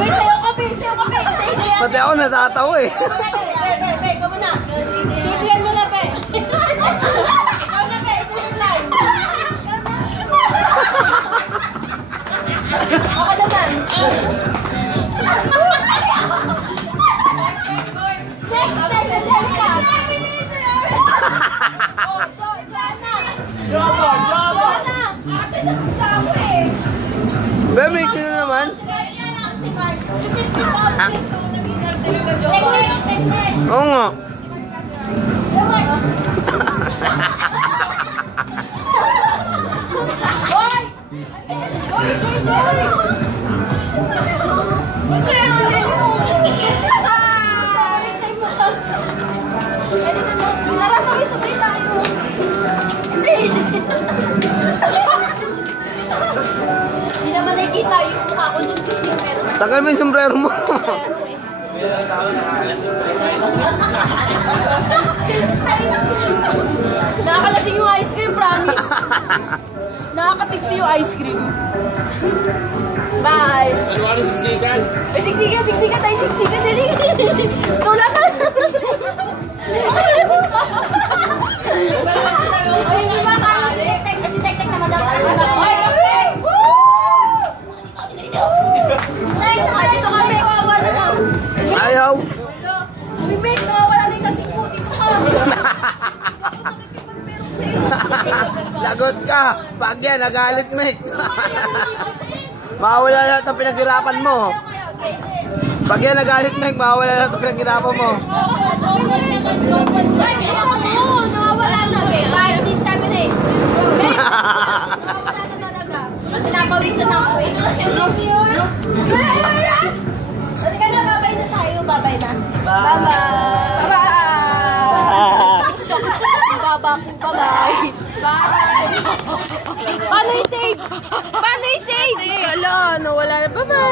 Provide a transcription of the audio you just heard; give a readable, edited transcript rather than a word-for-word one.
Wait, sayo kape. Pati ako natatawa eh. Be, ikaw muna. Sitihan mo na, Be. Ikaw na, Be. It's your time. Ako naman. Next, Angelica. Oh, Joanna. Ate, tapos na ako eh. Be, may kino naman. Oo nga. Hindi naman nakikita yung mukha ko dun kasi meron. Tagal mo yung sombrero mo. Nakakalating yung ice cream, promise. Nakakatiksi yung ice cream. Bye. Ano ka na siksikan? Ay, siksikan tayo, siksikan. Dali. Tulak ka. Ay, hindi ba ka? Kasi tek-tek na madam. Ay, kape! Woo! Ay, saka dito kami. Ayaw. Uy, mate, nawawala na yung kasing po. Dito ka. Lagot ka. Pag yan, nagalit mate. Mawawala lahat ng pinaghirapan mo. Pag yan nagalit mate, mawawala lahat ng pinaghirapan mo. Ay, nawawala na. 5, 6, 7, 8. Nawawala na talaga. Kasi napawisan ako eh. Halika na, babay na tayo. Babay na. Bye-bye. Baba po, bye-bye. Paano i-save? Paano i-save? Ala, nawala na. Bye-bye!